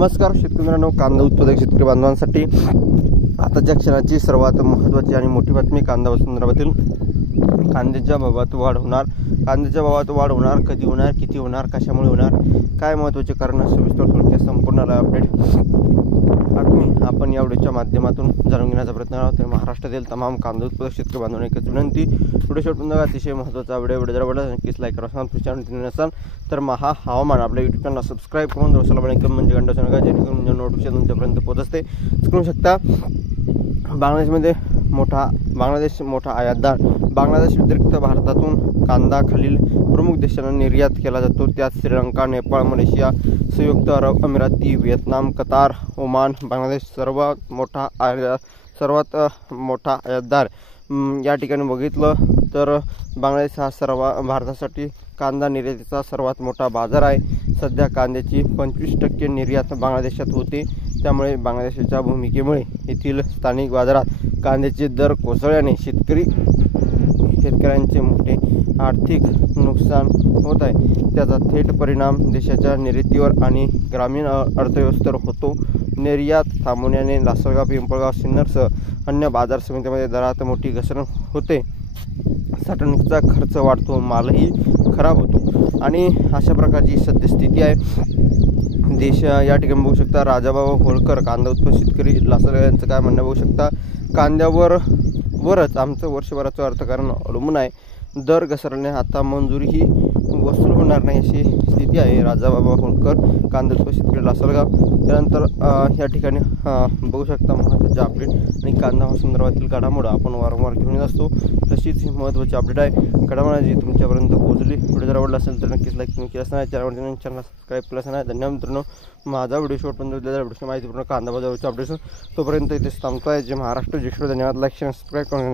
नमस्कार शेतकरी मित्रांनो, कांदा उत्पादक शेतकरी बांधवांसाठी आताच्या क्षणाची सर्वात महत्त्वाची आणि मोठी बातमी कांदा संदर्भातील कांद्याच्या भावात वाढ होणार. कांद्याच्या भावात वाढ होणार, कधी होणार, किती होणार, कशामुळे होणार, काय महत्त्वाचे कारण, सविस्तर थोडक्यात संपूर्ण अपडेट आपण या व्हिडिओच्या माध्यमातून जाणून घेण्याचा प्रयत्न आहोत. तर महाराष्ट्रातील तमाम कांदा उत्पादक शेतकरी बांधवांना एकच विनंती, व्हिडिओ शेवटपर्यंत अतिशय महत्त्वाचा व्हिडिओ जर आवडला नक्कीच लाईक करा. चॅनल नसाल तर महा हवामान आपल्या यूट्यूब चॅनल सबस्क्राईब करून दोस्ताला पण म्हणजे घंटा नका, जेणेकरून नोटिफिकेशन तुमच्यापर्यंत पोहोचते. करू शकता. बांगलादेश मोठा आयातदार. बांगलादेश व्यतिरिक्त भारतातून कांदा खालील प्रमुख देशांना निर्यात केला जातो. त्यात श्रीलंका, नेपाळ, मलेशिया, संयुक्त अरब अमिराती, व्हिएतनाम, कतार, ओमान. बांगलादेश सर्वात मोठा आयातदार. या ठिकाणी बघितलं तर बांगलादेश हा भारतासाठी कांदा निर्यातीचा सर्वात मोठा बाजार आहे. सध्या कांद्याची 25% निर्यात बांगलादेशात होते. त्यामुळे बांगलादेशाच्या भूमिकेमुळे येथील स्थानिक बाजारात कांद्याचे दर कोसळल्याने शेतकऱ्यांचे मोठे आर्थिक नुकसान होत आहे. त्याचा थेट परिणाम देशाच्या निर्यातीवर आणि ग्रामीण अर्थव्यवस्थेवर होतो. निर्यात थांबवण्याने लासलगाव, पिंपळगाव, सिन्नरसह अन्य बाजार समित्यांमध्ये दरात मोठी घसरण होते. साठवणुकीचा खर्च वाढतो, मालही खराब होतो आणि अशा प्रकारची सद्यस्थिती आहे. या ठिकाणी बघू शकता राजाभाऊ होळकर कांदा उत्पादक शेतकरी लासलगाव यांचं काय म्हणणं बघू शकता. कांद्यावरच आमचं वर्षभराचं अर्थकारण अवलंबून आहे. दर घसरल्याने आता मंजुरीही वसूल होणार नाही अशी स्थिती आहे. राजाबाबा होळकर कांदा उत्पादक शेतकरी लासलगाव. त्यानंतर या ठिकाणी बघू शकता महत्त्वाचे अपडेट आणि कांदा संदर्भातील घडामोड आपण वारंवार घेऊन येत असतो. तशीच ही महत्त्वाची अपडेट आहे. घडामोड जी तुमच्यापर्यंत पोहोचली. व्हिडिओ जर आवडला असेल तर नक्कीच लाईक तुम्ही केलं असणार, चॅनल सबस्क्राईब केलं असणार. धन्यवाद मित्रांनो. माझा व्हिडिओ शेवटपर्यंत व्हिडिओची माहितीपूर्ण कांदा बाजाराचे अपडेट्स तोपर्यंत इथेच थांबतो आहे. जे महाराष्ट्र जिकडे धन्यवाद. लाईक शेअर सबस्क्राईब करून